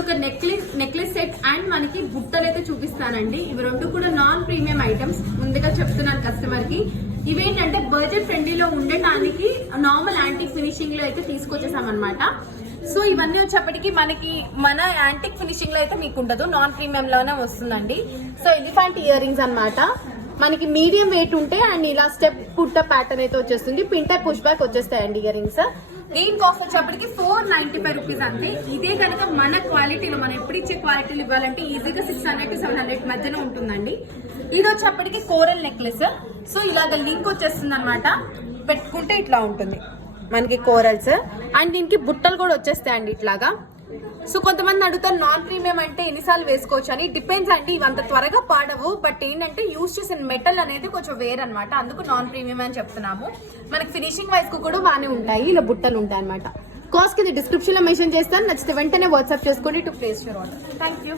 ఇప్పుడు ఒక necklace set and మనకి బుట్టలు అయితే చూపిస్తానండి. ఇవి రెండు కూడా నాన్ ప్రీమియం ఐటమ్స్. ముందుగా చెప్తున్నాను కస్టమర్ కి, ఇవేంటంటే బడ్జెట్ ఫ్రెండ్లీలో ఉండటానికి నార్మల్ యాంటిక్ ఫినిషింగ్ లో అయితే తీసుకొచ్చేసాం అనమాట. సో ఇవన్నీ వచ్చేప్పటికి మనకి మన యాంటిక్ ఫినిషింగ్ లో అయితే మీకు ఉండదు, నాన్ ప్రీమియం లోనే వస్తుందండి. సో ఎలిఫెంట్ ఇయర్ రింగ్స్ అనమాట. మనకి మీడియం వెయిట్ ఉంటే అండ్ ఇలా స్టెప్ పుట్ట ప్యాటర్న్ అయితే వచ్చేస్తుంది. పిన్ టైప్ పుష్ బ్యాక్ వచ్చేస్తాయండి ఇయర్ రింగ్స్. దీని కాస్ట్ వచ్చేప్పటికి 495 రూపీస్ అంతే. ఇదే కనుక మన క్వాలిటీలో మనం ఎప్పుడు ఇచ్చే క్వాలిటీలు ఇవ్వాలంటే ఈజీగా 600 to 700 మధ్యన ఉంటుందండి. ఇది వచ్చేప్పటికి కోరల్ నెక్లెస్. సో ఇలాగ లింక్ వచ్చేస్తుంది అనమాట, పెట్టుకుంటే ఇట్లా ఉంటుంది మనకి కోరల్స్. అండ్ దీనికి బుట్టలు కూడా వచ్చేస్తాయండి ఇట్లాగా. సో కొంతమంది అడుగుతారు నాన్ ప్రీమియం అంటే ఎన్నిసార్లు వేసుకోవచ్చు అని. డిపెండ్స్ అండి, ఇవంత త్వరగా పాడవు. బట్ ఏంటంటే యూజ్ చేసిన మెటల్ అనేది కొంచెం వేర్ అనమాట, అందుకు నాన్ ప్రీమియం అని చెప్తున్నాము. మనకి ఫినిషింగ్ వైజ్ కు కూడా బాగానే ఉంటాయి, ఇలా బుట్టలు ఉంటాయి అనమాట. కాస్ట్ కింద డిస్క్రిప్షన్ లో మెన్షన్ చేస్తాను. నచ్చితే వెంటనే వాట్సాప్ చేసుకోండి to place your order. Thank you.